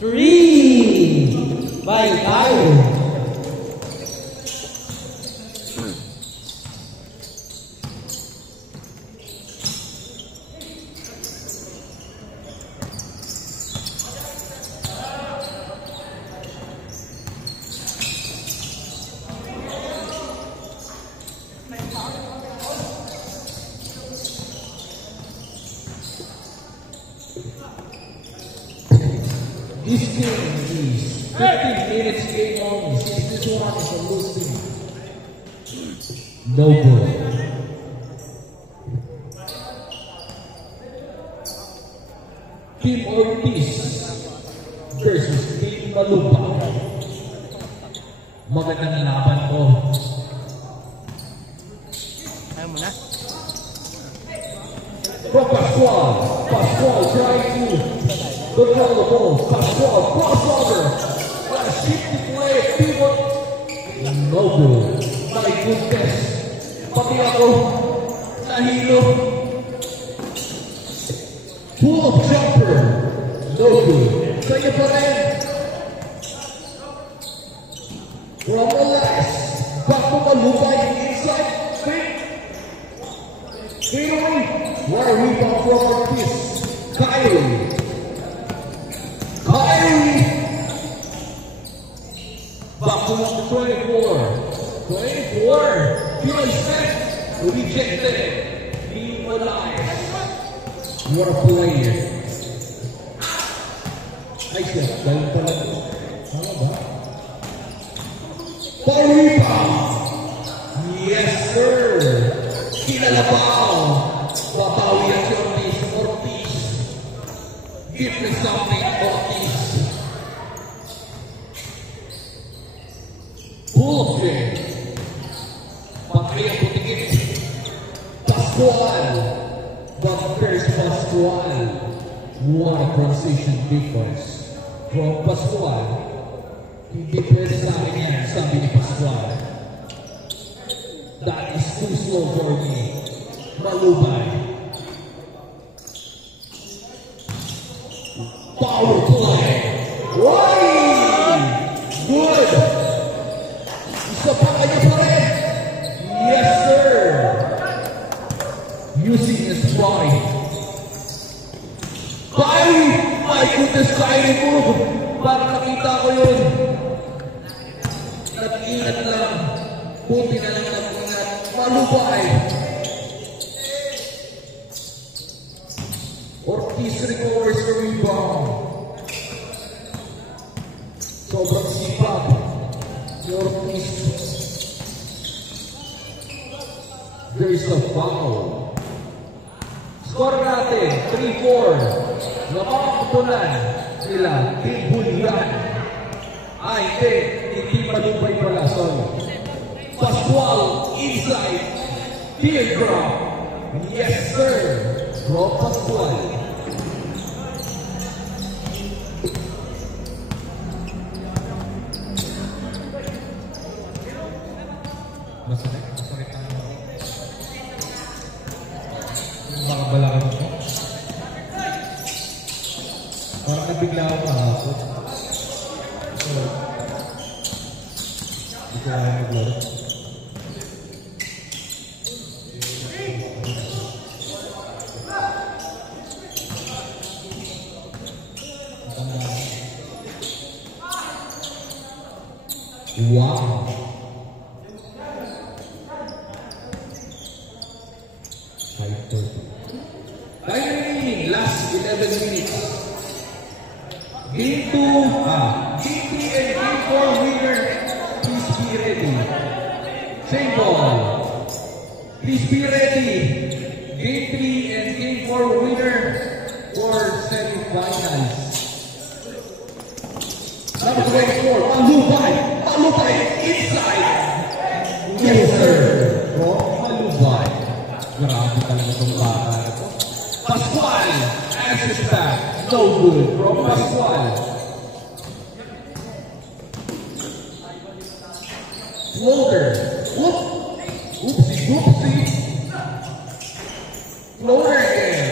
3 by Kyle. This game is 15 minutes game only. Since this one is a losing. No good. Team Ortiz versus Team Malupa. Magandang laban ko. Ayaw mo na. From Pascual trying to control the ball. Pascual crossover. What a shifty play. Pivot. No good. My goodness. Pati ako nahilo. Pull-up jumper. No good. Kaya pa rin. From the last. Back to Malupa inside. Fade away. Where rebound from Ortiz. Kyrie. Back to number 24. 24. Pure set. Rejected. Being alive. What a player. Ay siya. Galing pala. Ano ba? Ball rebound. Yes sir. Kinalabaw. Babawi ang si Ortiz. Give me something, Ortiz. Bullshit. Patri ang putigit. Pascual. But first Pascual. What a transition difference. From Pascual. Hindi pwede sa akin yan, sabi ni Pascual. That is too slow for me. Malubay. Power play. Right! Good! Isa pa kanya pa rin. Yes, sir! Using his body. Kyrie! My goodness, Kyrie move! Parang nakita ko yun. Nag-ingat lang. Buti na lang nag-ingat. Malubay. Ortiz recovers the rebound. Sobrang sipag ni Ortiz. There is a foul. Score natin, 3-4. Napakaputulan sila, Team Bulian. Hindi Malubay pala, sorry. Pascual, inside. Teardrop. Yes, sir. From Pascual. Masakit tayo. Yung mga balakang mo. Parang nabigla ako kahapon. So, hindi ko ayaw maglaro. Wow. Dahil last 11 minutes. Game 2 and Game 4 winner. Please be ready. Same ball. Please be ready. Game 3 and Game 4 winner for semifinals. Number 24, Malubay inside. Yes, sir. From Malubay. Grabe talaga itong bata na ito. Pascual, answers back. No good from Pascual. Floater. Oopsie. Floater again.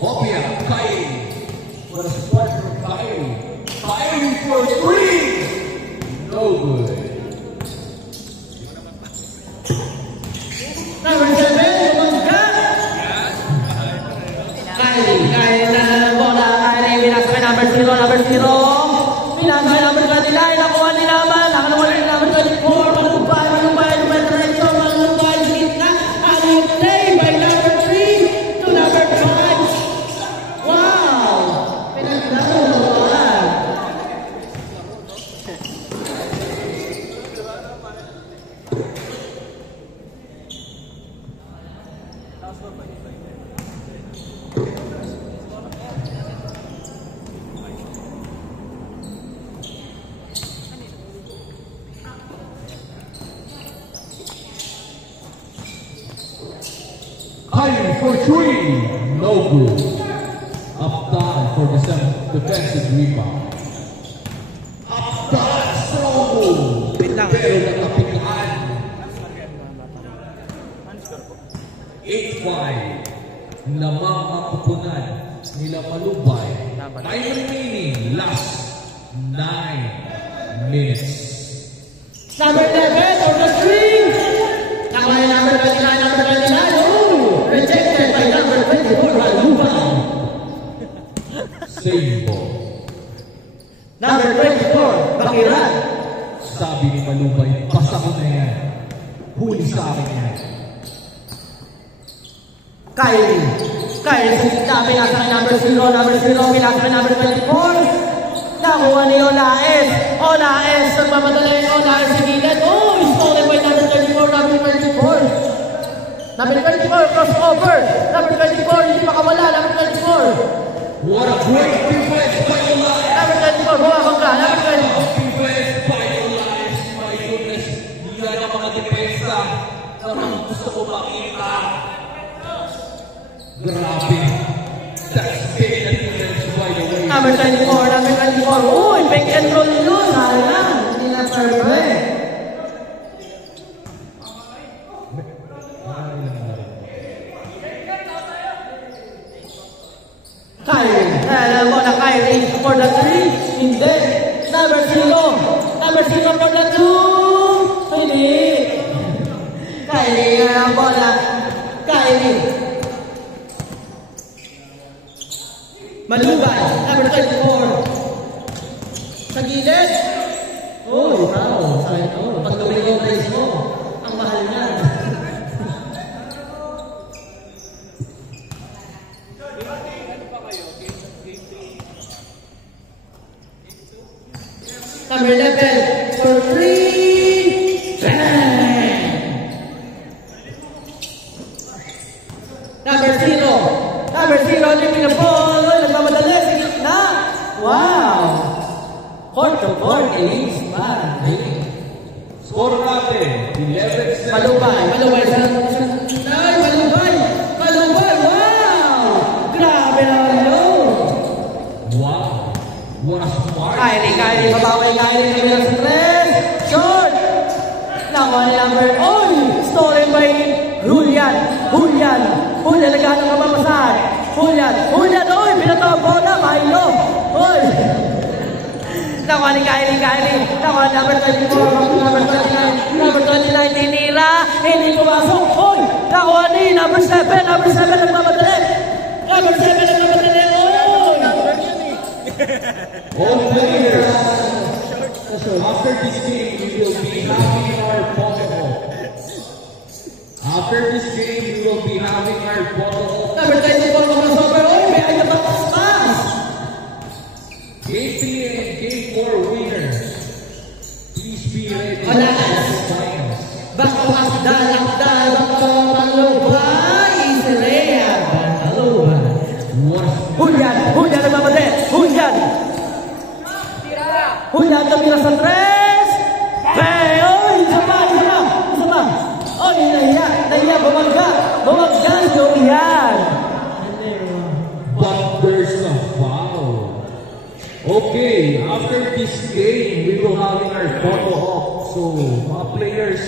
Hopia, Kyrie. What a spot from Kyrie. Kyrie for three. No good. Number 7, Bangga. Kyrie na bola. Kyrie, binasa number 0. Binasa number 29. Nakuha ni naman. Nakuha ni number 24. Malumpay. Direction. Malumpay. Gitna. Alley play by number 3 to number 5. Wow! Pinagdaro na bola. Kyrie for three. No good. Up top for the defensive rebound. Up top, so good. Pero nakapitaan. 8-5. Lamang ang kupunan nila Malubay. Time remaining. Last 9 minutes. Number 11 on the string. Nakuha ni number 29, number 29. Oh, rejected by number 24, Malubay. Same ball. Number 24, Bakiran. Sabi ni Malubay, basta ko na yan. Huli sa akin yan. Kyrie, pinasa kay number 0, pinasa kay number 24. Nakuha ni Olaes, nagmamadali, Olaes sa gilid. Oh, stolen by number 24, number 24. Number 24, crossover. Number 24, hindi makawala, number 24. What a great defense by Olaes. Number 24, bumabang ka, number 24. Defense by Olaes. My goodness, yan ang mga depensa na gusto ko makita. Grabe. That's big defense by the way. Number 24. Uy, pick and roll yun. Sayang. Hindi na perfect. Kyrie. Alam mo na Kyrie for the 3. Hindi. Number 0 for the 2. Hindi. Kyrie. Alam mo na. Kyrie. Malubay, number 24. Sa gilid. Oh, wow. Sabi ko, pag gawin yung price mo, ang mahal na. Number 11 for 3. Number 0, lifting the ball. Nagmamadali sa gitna. Wow! Court to court, Elise. Score natin, 11-7. Malubay. Wow! Grabe naman yun. Wow. What a smart. Kyrie, mabawal Kyrie. Kaya sa 3. Short! Nakuha ni number. Oy! Stolen by Julian. Nagano ka mamasahan. Julian. Oy! Pinatawag bola. Milo. Oy! Nakuha ni Kyrie. Nakuha ni number 24. Number 29. Tinira. Hindi pumasok. Oy! Nakuha ni number 7. Nagmamadali. Number 7 nagmamadali. Oy! All players, after this game, we will be having our photo op. After this game, we will be having our photo op. Number 24 crossover. Oy! Behind the box pass. Game 3 and Game 4 winners. Please be ready. Olaes. Bakwas dalakdal. Malubay. Israel. Malubay. Julian nagmamadali. Julian kamila sa 3. Oy! Isa pa. Oy! Nahiya. Bumagga si Julian. But there's a foul. Okay, after this game, we will have our photo op. So, mga players,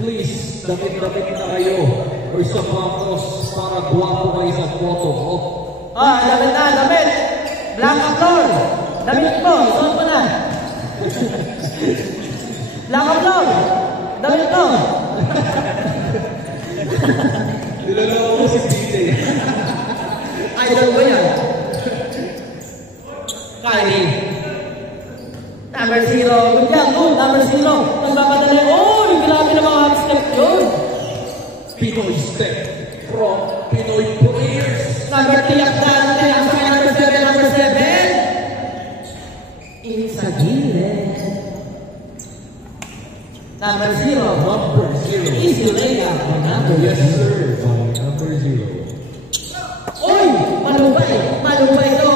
please, damit-damit na kayo. Or sa photos para guwapo kayo sa photo op. Damit. Blanca Flor. Damit mo, isuot mo na. Blanca Flor. Damit mo. Nilalawa ko si DJ. Idol ko yan. Kylie. Number 0. Good job, good. Number 0. Nagpapadali. Oh, grabe na mga hot step yun. Pinoy step from Pinoy players. Number 3. Ang sa number 7. Number 7. Sa gilid. Number 0. Number 0. Easy layup. Yes, sir. Number 0. Uy! Malubay! Malubay to!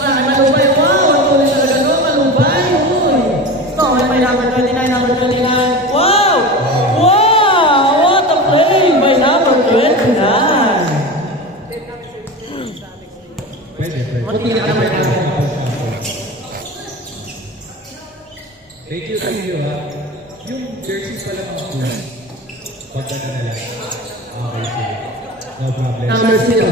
Malubay! Wow! Ang tuloy talaga to! Malubay! Uy! Ito, may number 29, number 29. Wow! Wow! What a play by number 29! Pwede. Mati ka naman natin. Thank you sa inyo, ha. Yung jersey pala mga po. Pagkata na lang. Okay, sige. No problem. Number 0.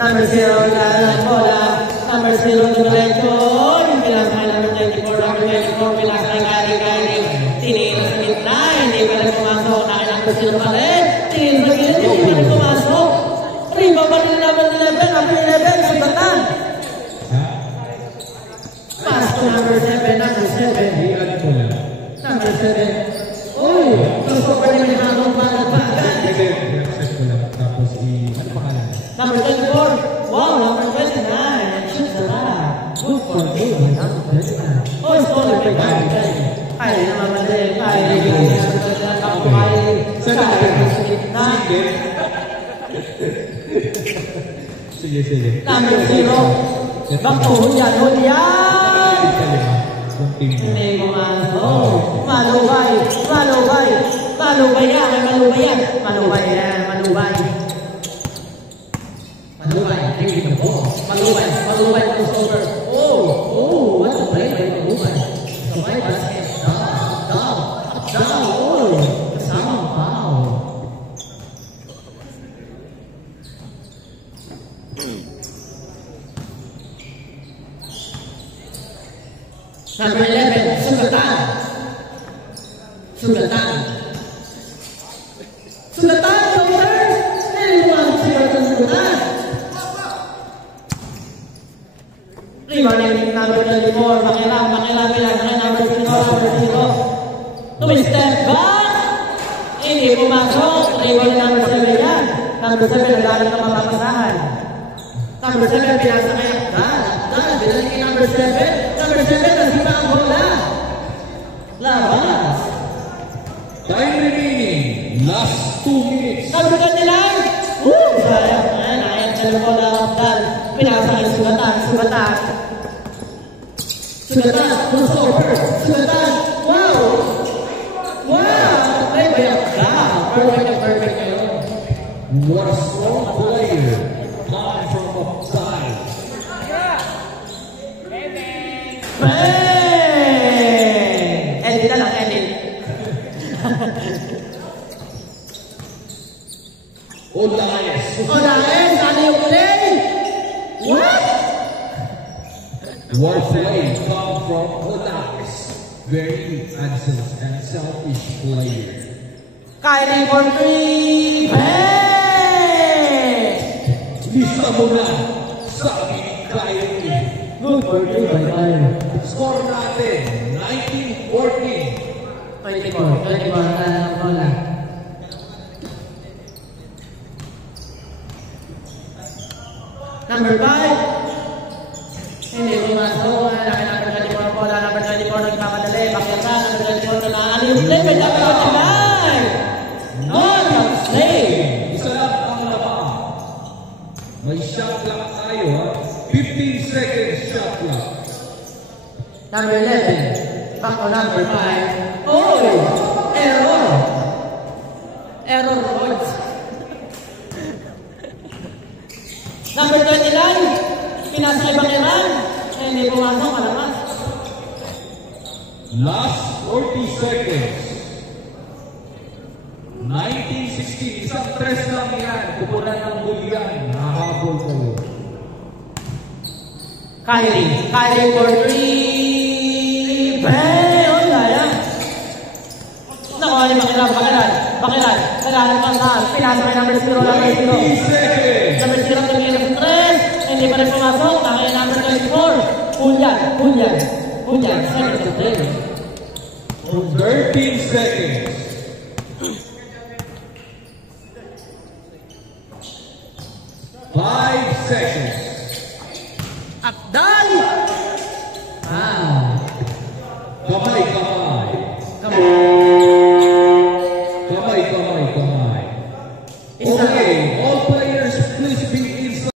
Number 0, Lalan Bola. Number 0, Durango. Yung pinasakay number 24, number 24, pinasakay Kylie. Tinigil sa gitna, hindi pa lang pumasok. Number 0 pa rin. Tinigil sa gitna, hindi pa lang pumasok. Rima pa rin number 11, number 11, sugatan. Ha? Pass to number 7, number 7. Iyan ko lang. Number 7. Uy, gusto pa rin yung mga pagpagpagan. Pwede, i-accept ko lang. Tapos ano pangalan? Number 24. Wow, number 29. Shoot the ball. Good for you. Number 29. Oh, score by Kylie. Kylie naman mali. Kylie. Sa natin. Sige. Number 0. Bakto, Julian. Hindi pumasok. Malubay. Malubay yan. Malubay. Malubay. Crossover. Oh, what a play by Malubay. Sabay basket. Down. Oh, kasamang foul. Number 11, Sugatan. Sugatan, Doctor. Nilimuan si Sugatan. Rebounding number 24, makilang number 0. Two-step back. Hindi pumasok. Rebounding number 7 yan. Number 7, nagalit ng mapapasahan. Number 7, pinasa kaya. Bilangin number 7. Number 7, nasipa ang bola. Labas. Time remaining. Last 2 minutes. Nabutan nila. Sayang. Ayan sa bola. Pinasa kaya Sugatan. Crossover. Sugatan. Wow. Ay, bayak ka. Perfect kayo. What a strong player. Coming from upside. Edit na lang, edit. Olaes. Ano yung play? What? What play come from Olaes. Very handsome and selfish player. Kylie for 3. Lista mo na sa aking Kylie. Good for 3 by Kylie. Score natin, 19-14. 24 na bola. Number 5. Hindi pumasok. Number 24 bola. Number 24 nagpapadali. Bakita. Number 24 na ano yung play by number 25. Not play. Isa lang ang labang. May shot clock tayo, ha? 15 seconds shot clock. Number 11. Back to number 5. Oh! Error points. Number 29. Pinasa kay Bakiran. Hindi pumasok. Malakas. Last 40 seconds. 19-16. Isang tres lang yan. Kupunan ng bulyan. Nahabol kayo. Kylie for 3. Bang! Oh, kaya. Nakuha ni Bakilan. Nagalang pa saan. Pinasa kay number 0. Number 0 tumingin ng 3. Hindi pa rin pumasok. Nakaya number 24. Hulyan. 13 seconds. Five